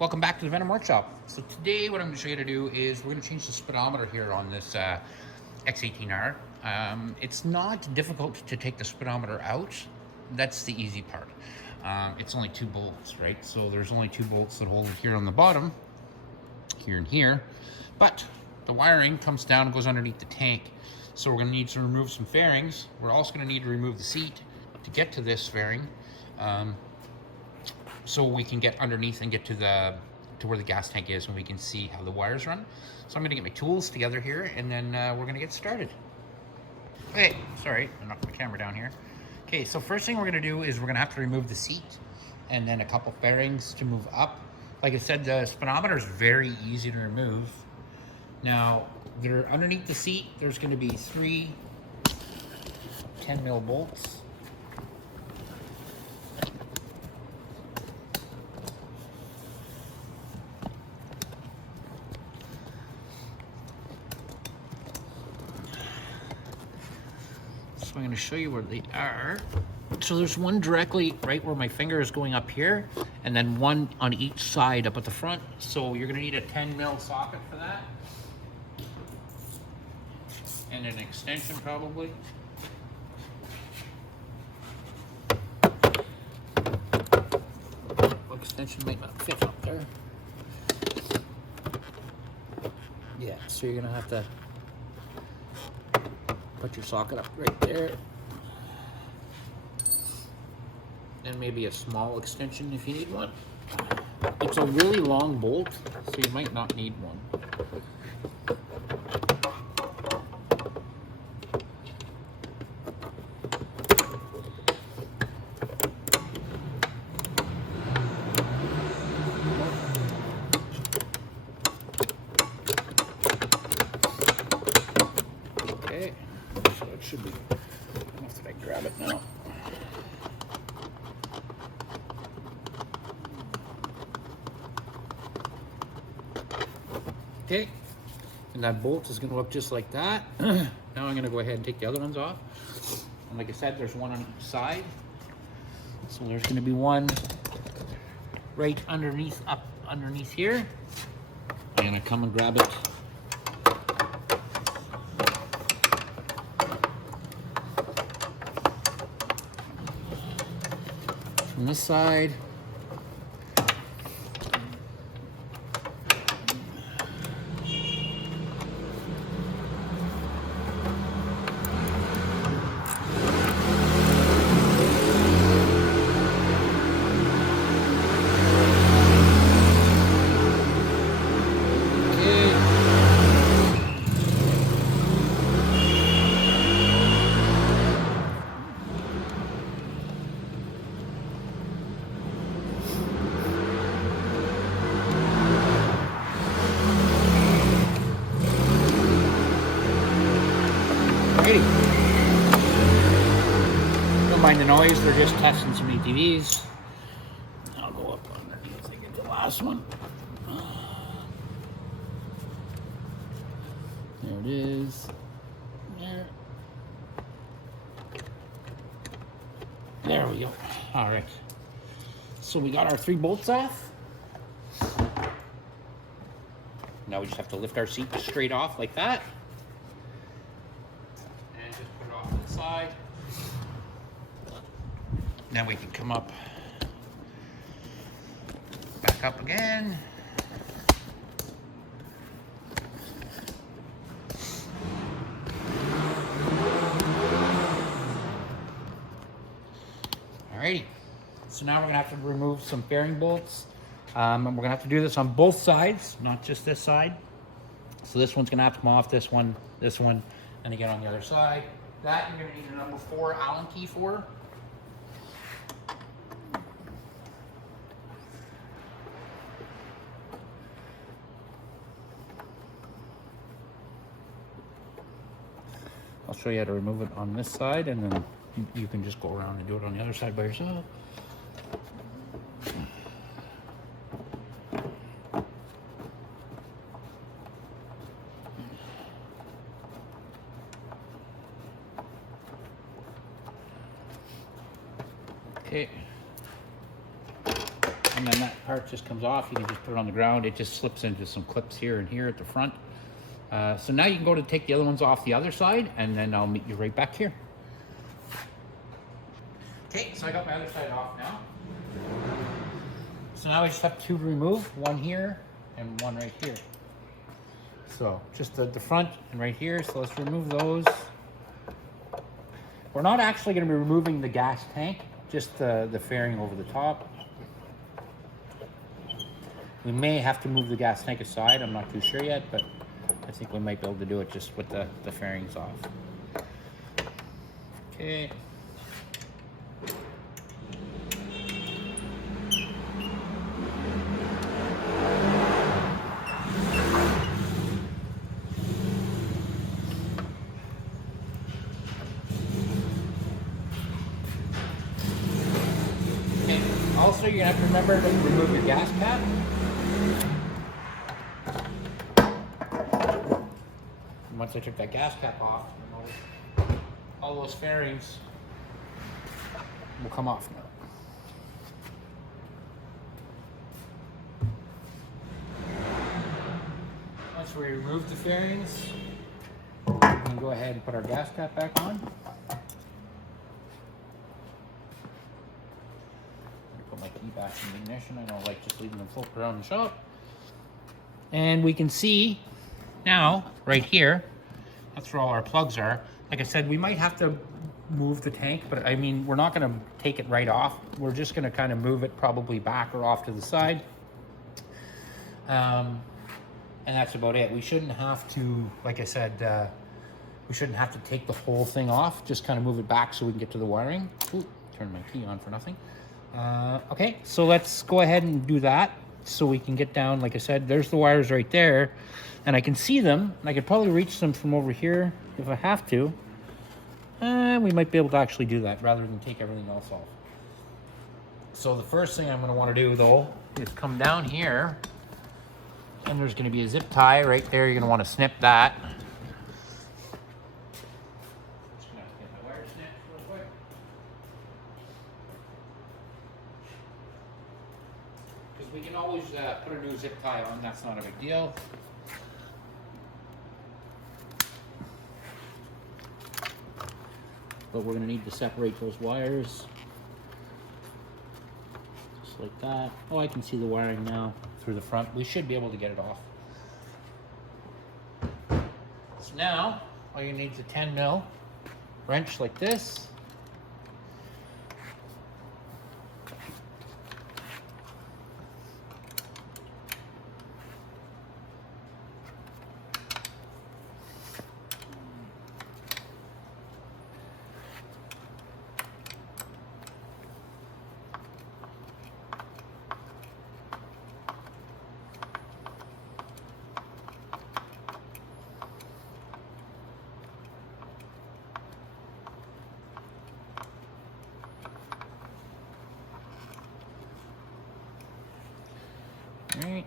Welcome back to the Venom Workshop. So today what I'm going to show you to do is we're going to change the speedometer here on this X18R. It's not difficult to take the speedometer out. That's the easy part. It's only 2 bolts, right? So there's only 2 bolts that hold it here on the bottom, here and here. But the wiring comes down and goes underneath the tank. So we're going to need to remove some fairings. We're also going to need to remove the seat to get to this fairing. So we can get underneath and get to where the gas tank is and we can see how the wires run. So I'm gonna get my tools together here and then we're gonna get started. Okay, sorry, I knocked my camera down here. Okay, so first thing we're gonna do is we're gonna have to remove the seat and then a couple fairings to move up. Like I said, the speedometer is very easy to remove. Now, underneath the seat, there's gonna be 3 10mm bolts. So I'm going to show you where they are. So there's one directly right where my finger is going up here, and then one on each side up at the front. So you're going to need a 10mm socket for that. And an extension probably. Extension might not fit up there. Yeah, so you're going to have to put your socket up right there. And maybe a small extension if you need one. It's a really long bolt, so you might not need one. Okay, so it should be enough that I grab it now. Okay, and that bolt is going to look just like that. Now I'm going to go ahead and take the other ones off. And like I said, there's one on each side. So there's going to be one right underneath, up underneath here. I'm going to come and grab it. From this side. Don't mind the noise, they're just testing some ATVs. I'll go up underneath and get the last one. There it is. There we go. All right. So we got our 3 bolts off. Now we just have to lift our seat straight off like that. And just put it off to the side. Now we can come up, back up again. Alrighty, so now we're gonna have to remove some fairing bolts. And we're gonna have to do this on both sides, not just this side. So this one's gonna have to come off, this one, and again on the other side. That you're gonna need a number 4 Allen key for. I'll show you how to remove it on this side, and then you can just go around and do it on the other side by yourself. Okay. and then that part just comes off. You can just put it on the ground. It just slips into some clips here and here at the front. So now you can go to take the other ones off the other side, and then I'll meet you right back here. Okay, so I got my other side off now. So now I just have to remove one here and one right here. So just the front and right here. So let's remove those. We're not actually going to be removing the gas tank, just the fairing over the top. We may have to move the gas tank aside. I'm not too sure yet, but I think we might be able to do it just with the fairings off. Okay. Also, you're gonna have to remember to remove your gas cap. And once I took that gas cap off, all those fairings will come off now. Once we remove the fairings, we can go ahead and put our gas cap back on. Put my key back in the ignition. I don't like just leaving them floating around the shop. And we can see now, right here, that's where all our plugs are. Like I said, we might have to move the tank, but I mean, we're not gonna take it right off. We're just gonna kind of move it probably back or off to the side. And that's about it. We shouldn't have to, like I said, we shouldn't have to take the whole thing off, just kind of move it back so we can get to the wiring. Ooh, turn my key on for nothing. Okay, so let's go ahead and do that so we can get down. Like I said, there's the wires right there, and I can see them. I could probably reach them from over here if I have to. We might be able to actually do that rather than take everything else off. So the first thing I'm going to want to do, though, is come down here, and there's going to be a zip tie right there. You're going to want to snip that. Just going to get my wire snipped real quick. Because we can always put a new zip tie on. That's not a big deal. But we're going to need to separate those wires. Just like that. Oh, I can see the wiring now through the front. We should be able to get it off. So now, all you need is a 10mm wrench like this. All right.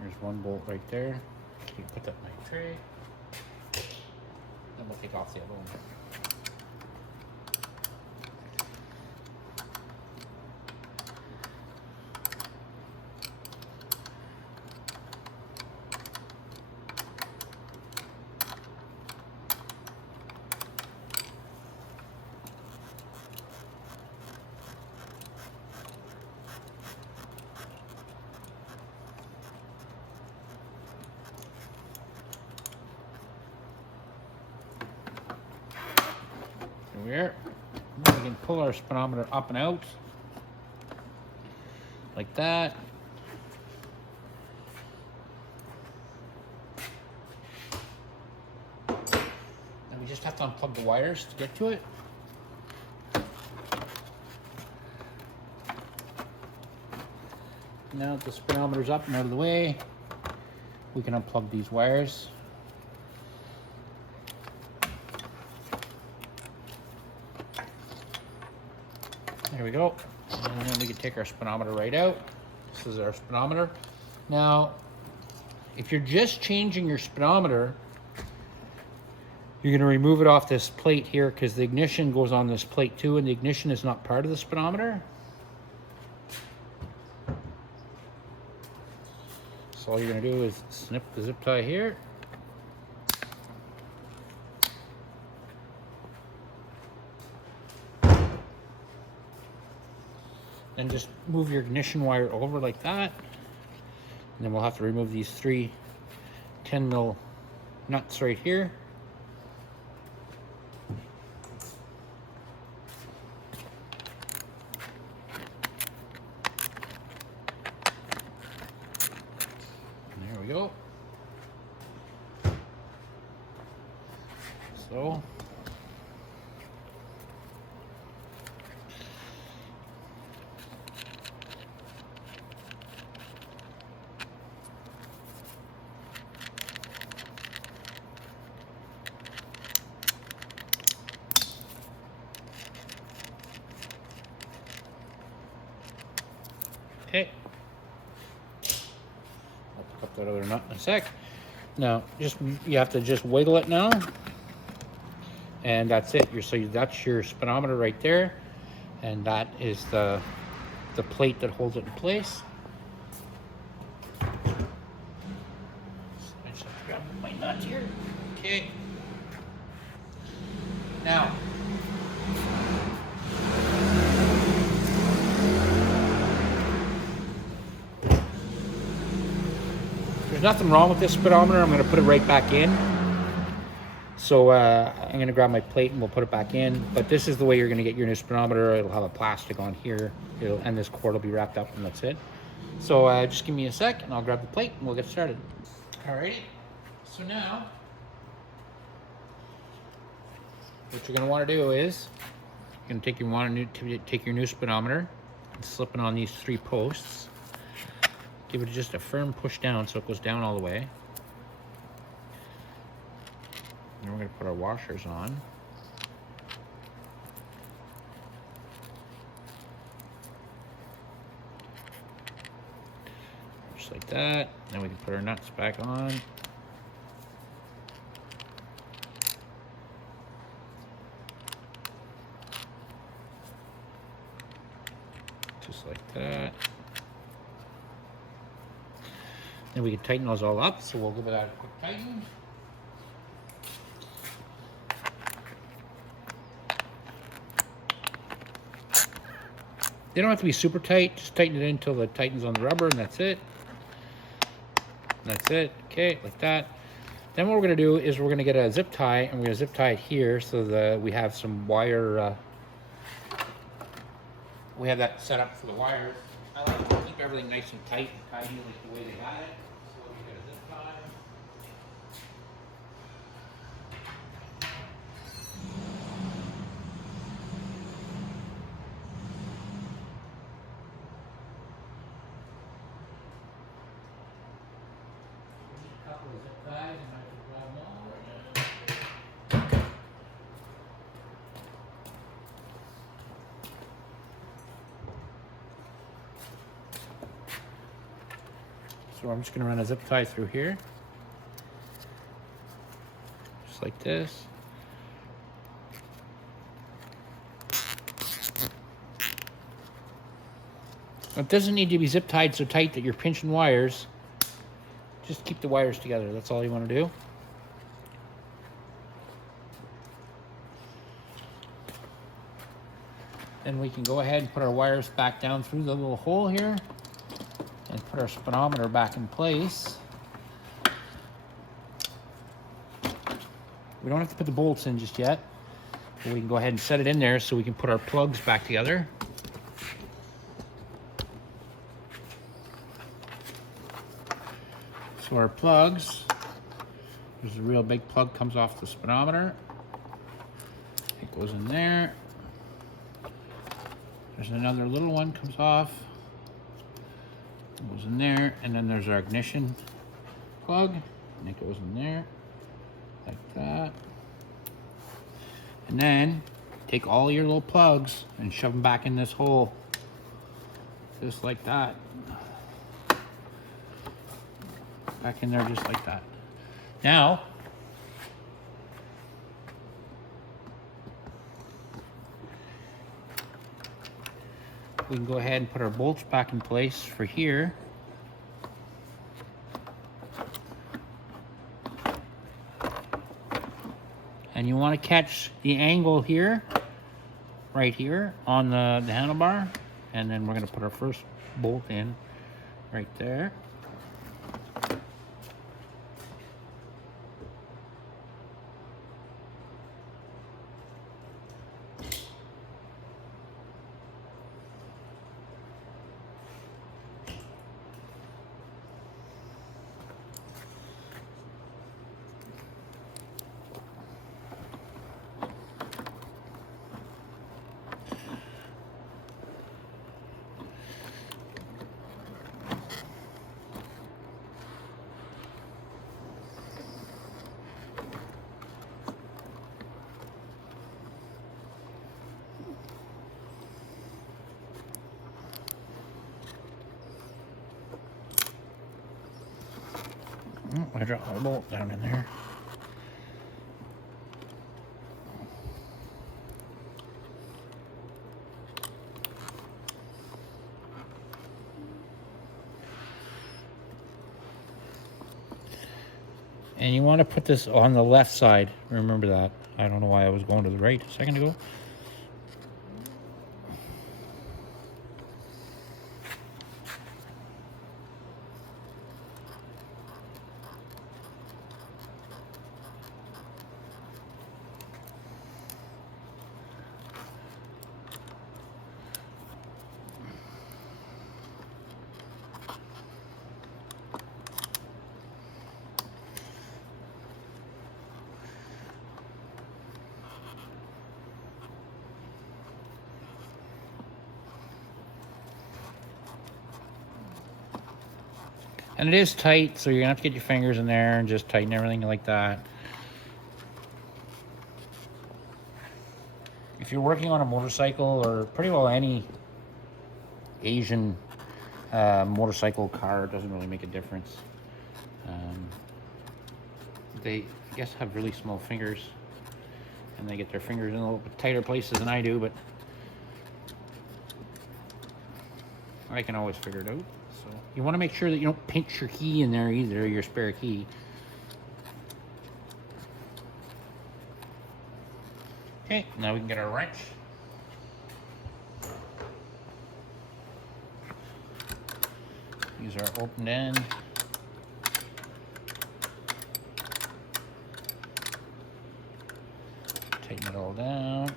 There's one bolt right there. You can put that in my tray. Then we'll take off the other one. Here. We can pull our speedometer up and out like that. And we just have to unplug the wires to get to it. Now that the speedometer's up and out of the way, we can unplug these wires. There we go. And then we can take our speedometer right out. This is our speedometer. Now, if you're just changing your speedometer, you're going to remove it off this plate here because the ignition goes on this plate too, and the ignition is not part of the speedometer. So all you're going to do is snip the zip tie here. And just move your ignition wire over like that. And then we'll have to remove these 3 10mm nuts right here. And there we go. So okay. I'll pick up that other nut in a sec. Now, you have to just wiggle it now, and that's it. That's your speedometer right there, and that is the plate that holds it in place. I just have to grab my nut here. Okay. Now, there's nothing wrong with this speedometer. I'm going to put it right back in. So I'm going to grab my plate and we'll put it back in. But this is the way you're going to get your new speedometer. It'll have a plastic on here. And this cord will be wrapped up, and that's it. So just give me a sec and I'll grab the plate and we'll get started. Alrighty. So now, what you're going to want to do is, you're going to take your new speedometer and slip it on these 3 posts. Give it just a firm push down so it goes down all the way. And we're going to put our washers on. Just like that. Then we can put our nuts back on. Just like that. Then we can tighten those all up, so we'll give it a quick tighten. They don't have to be super tight, just tighten it in until it tightens on the rubber, and that's it. That's it, okay, like that. Then what we're gonna do is we're gonna get a zip tie, and we're gonna zip tie it here so that we have some wire, we have that set up for the wires. I like to keep everything nice and tight and tidy like the way they had it. So we get a zip tie. A couple of zip ties, and I can grab them all right now. So I'm just going to run a zip tie through here, just like this. It doesn't need to be zip tied so tight that you're pinching wires. Just keep the wires together, that's all you want to do. Then we can go ahead and put our wires back down through the little hole here and put our speedometer back in place. We don't have to put the bolts in just yet, but we can go ahead and set it in there so we can put our plugs back together. So our plugs, there's a real big plug comes off the speedometer. It goes in there. There's another little one comes off. It goes in there, and then there's our ignition plug, and it goes in there, like that. And then take all your little plugs and shove them back in this hole, just like that. Back in there just like that. Now, we can go ahead and put our bolts back in place for here. And you want to catch the angle here, right here on the handlebar. And then we're going to put our first bolt in right there. I dropped my bolt down in there. And you want to put this on the left side. Remember that. I don't know why I was going to the right a second ago. And it is tight, so you're gonna have to get your fingers in there and just tighten everything like that. If you're working on a motorcycle, or pretty well any Asian motorcycle car, it doesn't really make a difference. They, I guess, have really small fingers, and they get their fingers in a little bit tighter places than I do, but I can always figure it out. So you want to make sure that you don't pinch your key in there either, your spare key. Okay, now we can get our wrench. Use our open end. Tighten it all down.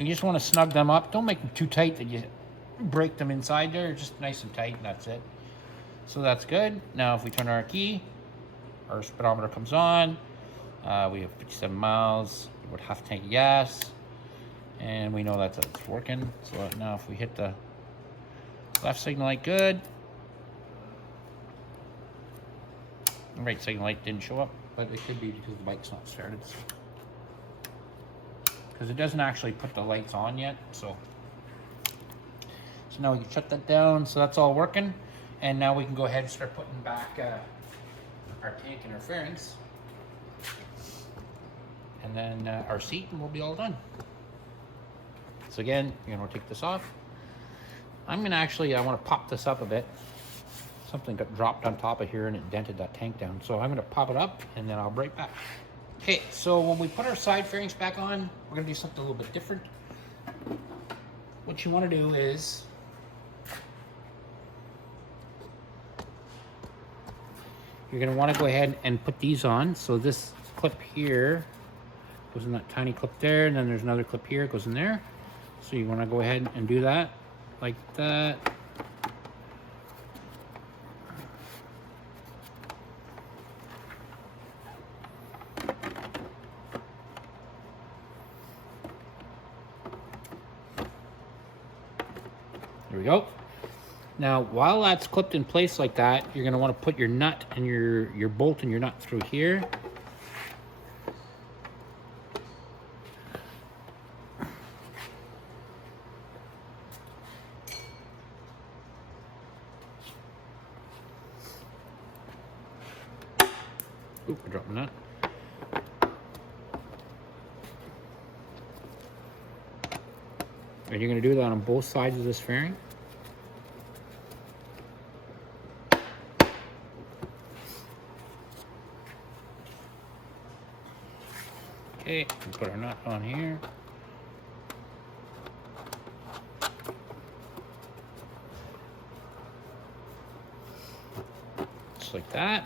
You just want to snug them up. Don't make them too tight that you break them inside there. Just nice and tight, and that's it. So that's good. Now if we turn our key, our speedometer comes on. We have 57 miles, about half tank of gas. And we know that it's working. So now if we hit the left signal light, good. The right signal light didn't show up, but it could be because the bike's not started. Because it doesn't actually put the lights on yet, so now we can shut that down. So that's all working, and now we can go ahead and start putting back our tank and our fairings, and then our seat, and we'll be all done. So again, you're gonna take this off. I'm gonna actually, I want to pop this up a bit. Something got dropped on top of here and it dented that tank down, so I'm gonna pop it up and then I'll be right back. Okay, so when we put our side fairings back on, we're gonna do something a little bit different. What you wanna do is, you're gonna wanna go ahead and put these on. So this clip here goes in that tiny clip there, and then there's another clip here, it goes in there. So you want to go ahead and do that like that. There we go. Now, while that's clipped in place like that, you're going to want to put your nut and your bolt and your nut through here. Oop, I dropped my nut. And you're going to do that on both sides of this fairing. Okay, we'll put our nut on here. Just like that.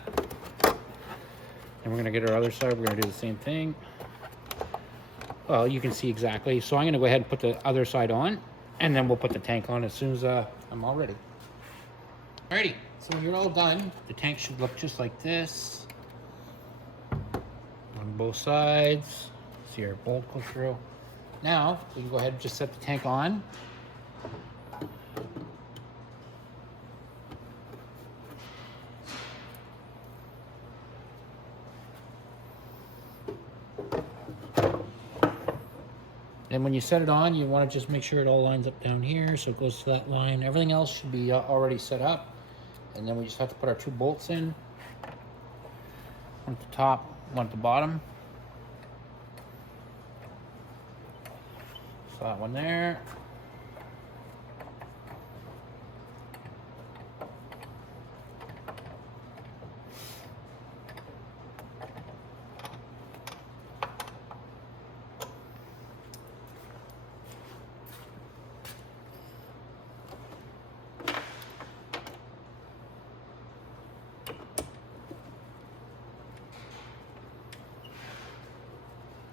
And we're going to get our other side, we're going to do the same thing. Well, you can see exactly. So I'm going to go ahead and put the other side on, and then we'll put the tank on as soon as I'm all ready. Alrighty, so when you're all done, the tank should look just like this. On both sides. See our bolt go through. Now, we can go ahead and just set the tank on. And when you set it on, you want to just make sure it all lines up down here, so it goes to that line. Everything else should be already set up. And then we just have to put our 2 bolts in. One at the top, one at the bottom. So that one there.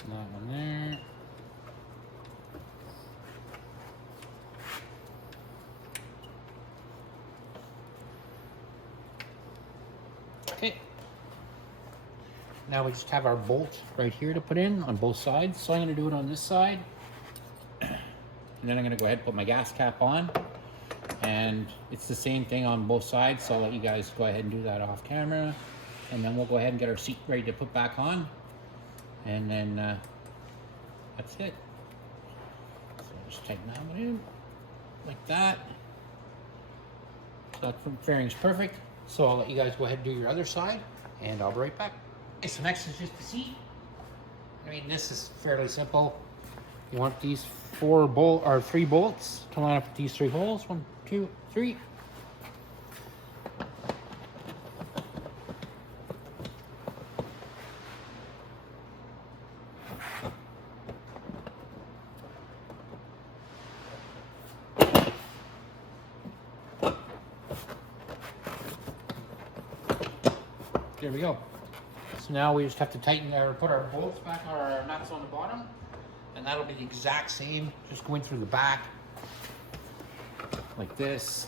That one there. Okay. Now we just have our bolt right here to put in on both sides. So I'm going to do it on this side. And then I'm going to go ahead and put my gas cap on. And it's the same thing on both sides. So I'll let you guys go ahead and do that off camera. And then we'll go ahead and get our seat ready to put back on. And then that's it. So just tighten that one in like that. So that fairing's perfect. So I'll let you guys go ahead and do your other side, and I'll be right back. Okay, so next is just the seat. I mean, this is fairly simple. You want these 3 bolts to line up with these 3 holes. 1, 2, 3. There we go. So now we just have to tighten or put our bolts back, our nuts on the bottom, and that'll be the exact same, just going through the back like this.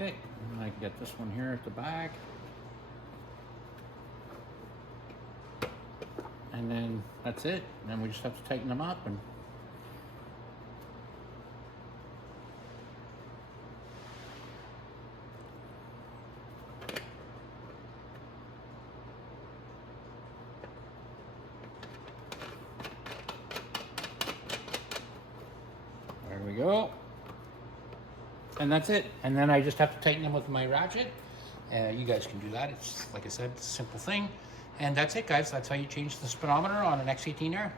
Okay, and I can get this one here at the back. And then that's it. And then we just have to tighten them up and there we go. And that's it. And then I just have to tighten them with my ratchet. You guys can do that. It's, like I said, it's a simple thing. And that's it, guys. That's how you change the speedometer on an X18R.